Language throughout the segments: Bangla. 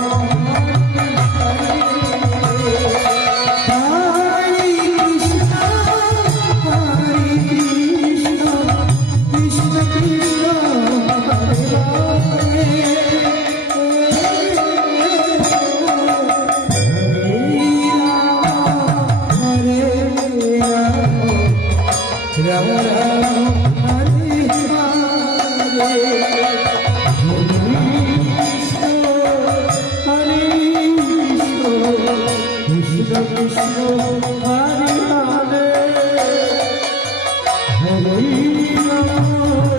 Oh. You.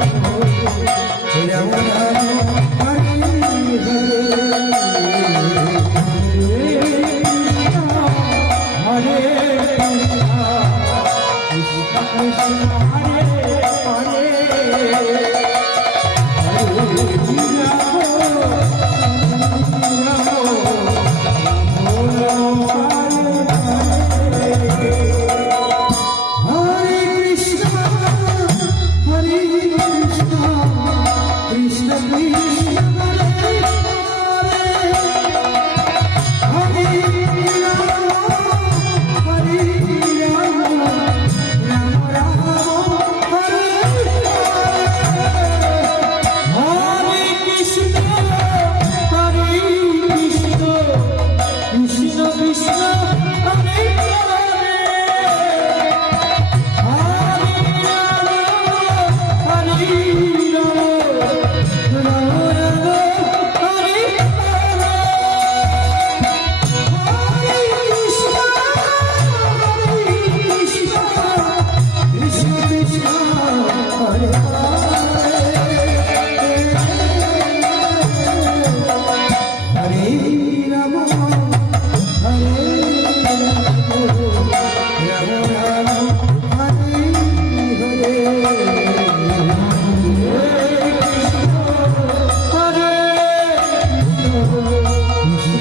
Hare Hare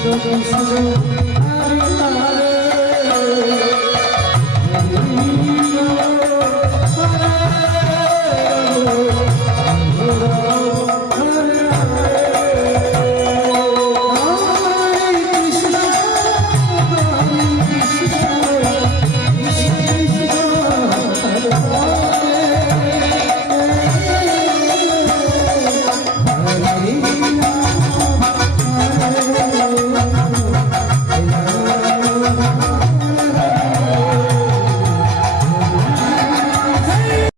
Música